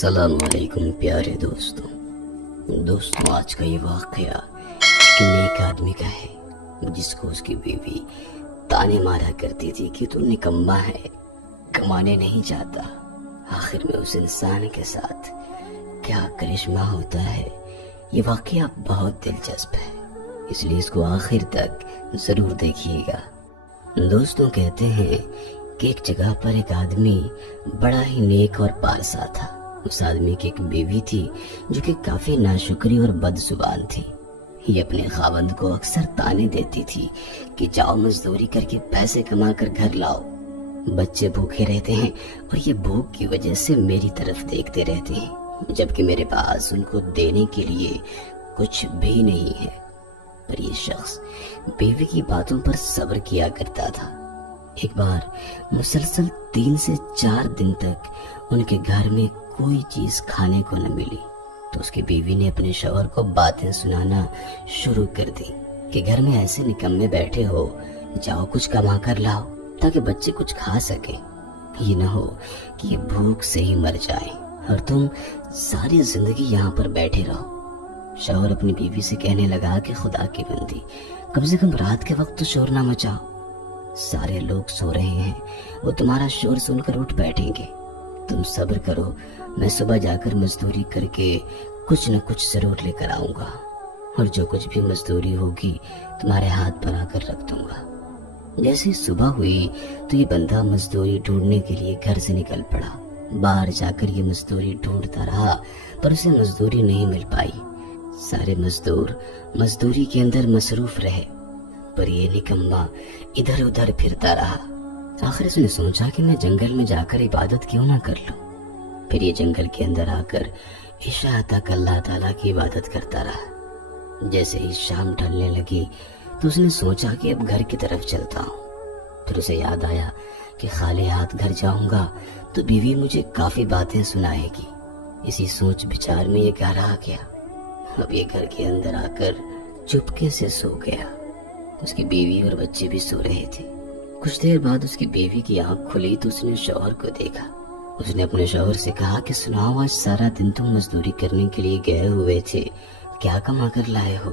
السلام علیکم پیارے دوستوں، آج کا یہ واقعہ ایک نیک آدمی کا ہے جس کو اس کی بیوی تانے مارا کرتی تھی کہ تو نکما ہے، کمانے نہیں جاتا۔ آخر میں اس انسان کے ساتھ کیا کرشمہ ہوتا ہے، یہ واقعہ بہت دلچسپ ہے، اس لیے اس کو آخر تک ضرور دیکھیے گا۔ دوستوں کہتے ہیں کہ ایک جگہ پر ایک آدمی بڑا ہی نیک اور پارسا تھا۔ اس آدمی کی ایک بیوی تھی جو کہ کافی ناشکری اور بد زبان تھی۔ یہ اپنے خاوند کو اکثر تانے دیتی تھی کہ جاؤ مزدوری کر کے پیسے کما کر گھر لاؤ، بچے بھوکے رہتے ہیں اور یہ بھوک کی وجہ سے میری طرف دیکھتے رہتے ہیں، جبکہ میرے پاس ان کو دینے کے لیے کچھ بھی نہیں ہے۔ پر یہ شخص بیوی کی باتوں پر صبر کیا کرتا تھا۔ ایک بار مسلسل 3 سے 4 دن تک ان کے گھر میں کوئی چیز کھانے کو نہ ملی تو اس کی بیوی نے اپنے شوہر کو باتیں سنانا شروع کر دی کہ گھر میں ایسے نکمے بیٹھے ہو، جاؤ کچھ کما کر لاؤ تاکہ بچے کچھ کھا سکیں، یہ نہ ہو کہ یہ بھوک سے ہی مر جائیں اور تم ساری زندگی یہاں پر بیٹھے رہو۔ شوہر اپنی بیوی سے کہنے لگا کہ خدا کی بندی، کم سے کم رات کے وقت تو شور نہ مچاؤ، سارے لوگ سو رہے ہیں، وہ تمہارا شور سن کر اٹھ بیٹھیں گے، تم صبر کرو، میں صبح جا کر مزدوری کر کے کچھ نہ کچھ ضرور لے کر آؤں گا، اور جو کچھ بھی مزدوری ہوگی تمہارے ہاتھ پر آ کر رکھ دوں گا۔ جیسے ہی صبح ہوئی تو یہ بندہ مزدوری ڈھونڈنے کے لیے گھر سے نکل پڑا۔ باہر جا کر یہ مزدوری ڈھونڈتا رہا پر اسے مزدوری نہیں مل پائی۔ سارے مزدور مزدوری کے اندر مصروف رہے پر یہ نکما ادھر ادھر پھرتا رہا۔ آخر اس نے سوچا کہ میں جنگل میں جا کر عبادت کیوں نہ کر لوں۔ پھر یہ جنگل کے اندر آ کر عشاء تک اللہ تعالیٰ کی عبادت کرتا رہا۔ جیسے ہی شام ڈھلنے لگی تو اس نے سوچا کہ اب گھر کی طرف چلتا ہوں۔ پھر اسے یاد آیا کہ خالی ہاتھ گھر جاؤں گا تو بیوی مجھے کافی باتیں سنائے گی۔ اسی سوچ بچار میں یہ گھر آ گیا۔ اب یہ گھر کے اندر آ کر چپکے سے سو گیا۔ اس کی بیوی اور بچے بھی سو رہے تھے۔ کچھ دیر بعد اس کی بیوی کی آنکھ کھلی تو اس نے شوہر کو دیکھا۔ اس نے اپنے شوہر سے کہا کہ سناؤ، آج سارا دن تم مزدوری کرنے کے لیے گئے ہوئے تھے، کیا کما کر لائے ہو؟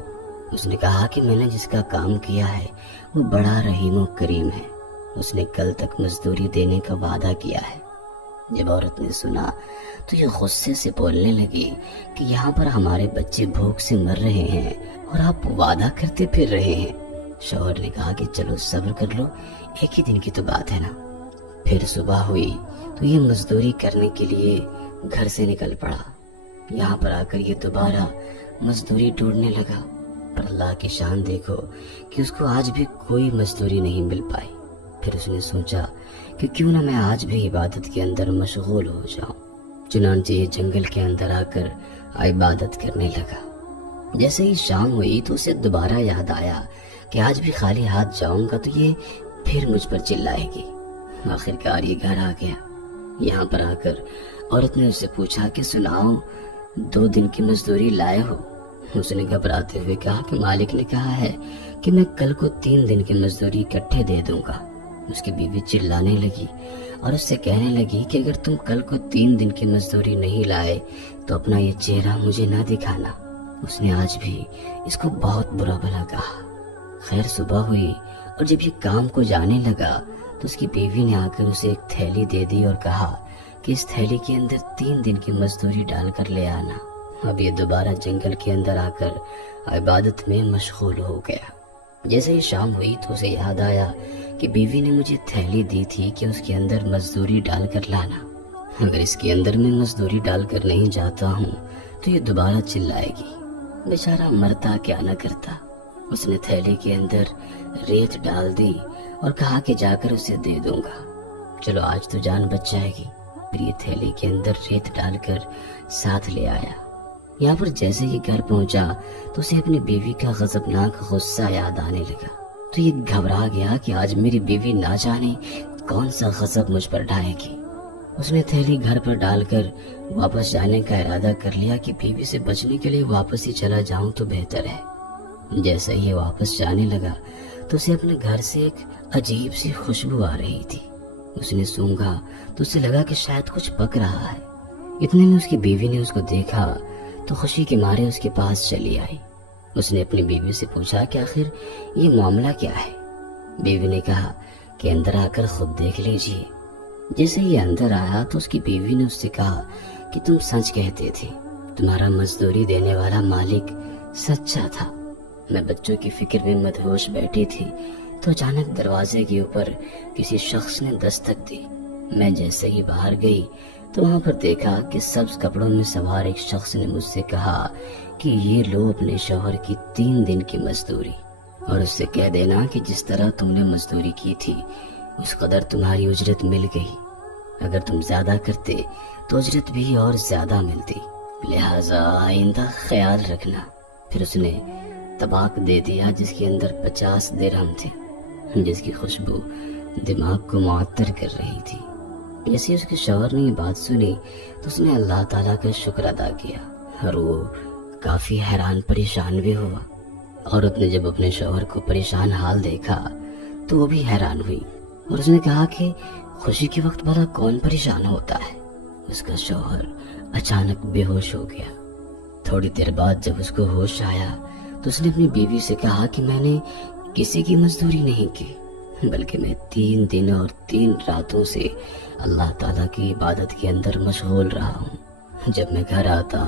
اس نے کہا کہ میں نے جس کا کام کیا ہے وہ بڑا رحیم و کریم ہے، اس نے کل تک مزدوری دینے کا وعدہ کیا ہے۔ جب عورت نے سنا تو یہ غصے سے بولنے لگی کہ یہاں پر ہمارے بچے بھوک سے مر رہے ہیں اور آپ وعدہ کرتے پھر رہے ہیں۔ شوہر نے کہا کہ چلو صبر کر لو، ایک ہی دن کی تو بات ہے نا۔ پھر صبح ہوئی تو یہ مزدوری کرنے کے لیے گھر سے نکل پڑا۔ یہاں پر آ کر یہ دوبارہ مزدوری ڈھونڈنے لگا، پر اللہ کی شان دیکھو کہ اس کو آج بھی کوئی مزدوری نہیں مل پائی۔ پھر اس نے سوچا کہ کیوں نہ میں آج بھی عبادت کے اندر مشغول ہو جاؤں۔ چنانچہ یہ جنگل کے اندر آ کر عبادت کرنے لگا۔ جیسے ہی شام ہوئی تو اسے دوبارہ یاد آیا کہ آج بھی خالی ہاتھ جاؤں گا تو یہ پھر مجھ پر چلائے گی۔ آخر کار یہ گھر آ گیا۔ یہاں پر آ کر عورت نے اس سے پوچھا کہ سناؤ، 2 دن کی مزدوری لائے ہو؟ اس نے گھبراتے ہوئے کہا کہ مالک نے کہا ہے کہ میں کل کو 3 دن کی مزدوری اکٹھے دے دوں گا۔ اس کی بیوی چلانے لگی اور اس سے کہنے لگی کہ اگر تم کل کو 3 دن کی مزدوری نہیں لائے تو اپنا یہ چہرہ مجھے نہ دکھانا۔ اس نے آج بھی اس کو بہت برا بھلا کہا۔ خیر صبح ہوئی اور جب یہ کام کو جانے لگا تو اس کی بیوی نے آ کر اسے ایک تھیلی دے دی اور کہا کہ اس تھیلی کے اندر 3 دن کی مزدوری ڈال کر لے آنا۔ اب یہ دوبارہ جنگل کے اندر آ کر عبادت میں مشغول ہو گیا۔ جیسے ہی شام ہوئی تو اسے یاد آیا کہ بیوی نے مجھے تھیلی دی تھی کہ اس کے اندر مزدوری ڈال کر لانا، اگر اس کے اندر میں مزدوری ڈال کر نہیں جاتا ہوں تو یہ دوبارہ چلائے گی۔ بیچارہ مرتا کیا نہ کرتا۔ اس نے تھیلی کے اندر ریت ڈال دی اور کہا کہ جا کر اسے دے دوں گا، چلو آج تو جان بچ جائے گی۔ پھر یہ تھیلی کے اندر ریت ڈال کر ساتھ لے آیا۔ یہاں پر جیسے ہی گھر پہنچا تو اسے اپنی بیوی کا غضبناک غصہ یاد آنے لگا، تو یہ گھبرا گیا کہ آج میری بیوی نہ جانے کون سا غضب مجھ پر ڈھائے گی۔ اس نے تھیلی گھر پر ڈال کر واپس جانے کا ارادہ کر لیا کہ بیوی سے بچنے کے لیے واپس ہی چلا جاؤں تو بہتر ہے۔ جیسے ہی واپس جانے لگا تو اسے اپنے گھر سے ایک عجیب سی خوشبو آ رہی تھی۔ اس نے سونگھا تو اسے لگا کہ شاید کچھ پک رہا ہے۔ اتنے میں اس کی بیوی نے اس کو دیکھا تو خوشی کے مارے اس کے پاس چلی آئی۔ اس نے اپنی بیوی سے پوچھا کہ آخر یہ معاملہ کیا ہے؟ بیوی نے کہا کہ اندر آ کر خود دیکھ لیجیے۔ جیسے یہ اندر آیا تو اس کی بیوی نے اس سے کہا کہ تم سچ کہتے تھے، تمہارا مزدوری دینے والا مالک سچا تھا۔ میں بچوں کی فکر میں مدہوش بیٹھی تھی تو اچانک دروازے کے اوپر کسی شخص نے دستک دی۔ میں جیسے ہی باہر گئی تو وہاں پر دیکھا کہ سبز کپڑوں میں سوار ایک شخص نے مجھ سے کہا کہ یہ لو اپنے شوہر کی 3 دن کی مزدوری، اور اس سے کہہ دینا کہ جس طرح تم نے مزدوری کی تھی اس قدر تمہاری اجرت مل گئی، اگر تم زیادہ کرتے تو اجرت بھی اور زیادہ ملتی، لہٰذا آئندہ خیال رکھنا۔ پھر اس نے طباق دے دیا جس کے اندر 50 درہم تھے، جس کی خوشبو دماغ کو معطر کر رہی تھی۔ جیسے اس کے شوہر نے یہ بات سنی تو اس نے اللہ تعالیٰ کا شکر ادا کیا، اور وہ کافی حیران پریشان بھی ہوا۔ عورت نے جب اپنے شوہر کو پریشان حال دیکھا تو وہ بھی حیران ہوئی، اور اس نے کہا کہ خوشی کے وقت بھلا کون پریشان ہوتا ہے؟ اس کا شوہر اچانک بے ہوش ہو گیا۔ تھوڑی دیر بعد جب اس کو ہوش آیا تو اس نے اپنی بیوی سے کہا کہ میں نے کسی کی مزدوری نہیں کی، بلکہ میں 3 دن اور 3 راتوں سے اللہ تعالیٰ کی عبادت کے اندر مشغول رہا ہوں۔ جب میں گھر آتا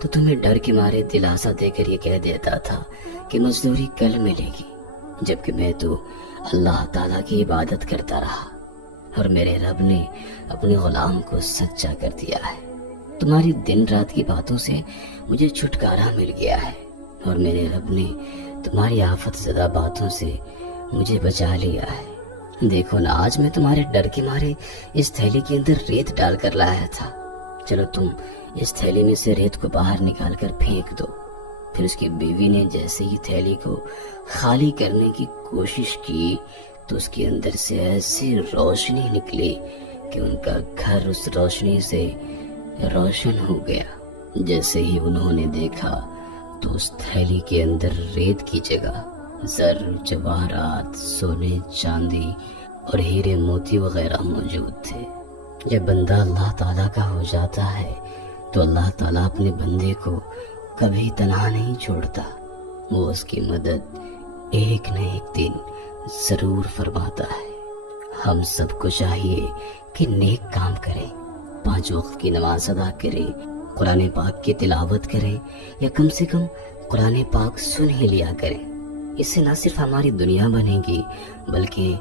تو تمہیں ڈر کے مارے دلاسا دے کر یہ کہہ دیتا تھا کہ مزدوری کل ملے گی، جبکہ میں تو اللہ تعالیٰ کی عبادت کرتا رہا، اور میرے رب نے اپنے غلام کو سچا کر دیا ہے۔ تمہاری دن رات کی باتوں سے مجھے چھٹکارا مل گیا ہے، اور میرے رب نے تمہاری آفت زدہ باتوں سے مجھے بچا لیا ہے۔ دیکھو نا، آج میں تمہارے ڈر کے مارے اس تھیلی کے اندر ریت ڈال کر لایا تھا، چلو تم اس تھیلی میں سے ریت کو باہر نکال کر پھینک دو۔ پھر اس کی بیوی نے جیسے ہی تھیلی کو خالی کرنے کی کوشش کی تو اس کے اندر سے ایسی روشنی نکلی کہ ان کا گھر اس روشنی سے روشن ہو گیا۔ جیسے ہی انہوں نے دیکھا تو اس تھیلی کے اندر ریت کی جگہ زر، جواہرات، سونے، چاندی اور ہیرے موتی وغیرہ موجود تھے۔ جب بندہ اللہ تعالیٰ کا ہو جاتا ہے تو اللہ تعالیٰ اپنے بندے کو کبھی تنہا نہیں چھوڑتا، وہ اس کی مدد ایک نہ ایک دن ضرور فرماتا ہے۔ ہم سب کو چاہیے کہ نیک کام کریں، 5 وقت کی نماز ادا کریں، قرآن پاک کی تلاوت کریں، یا کم سے کم قرآن پاک سن ہی لیا کریں۔ اس سے نہ صرف ہماری دنیا بنے گی بلکہ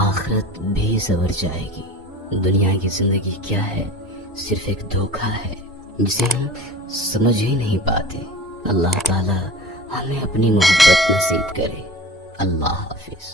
آخرت بھی سنور جائے گی۔ دنیا کی زندگی کیا ہے؟ صرف ایک دھوکہ ہے جسے ہم سمجھ ہی نہیں پاتے۔ اللہ تعالیٰ ہمیں اپنی محبت نصیب کرے۔ اللہ حافظ۔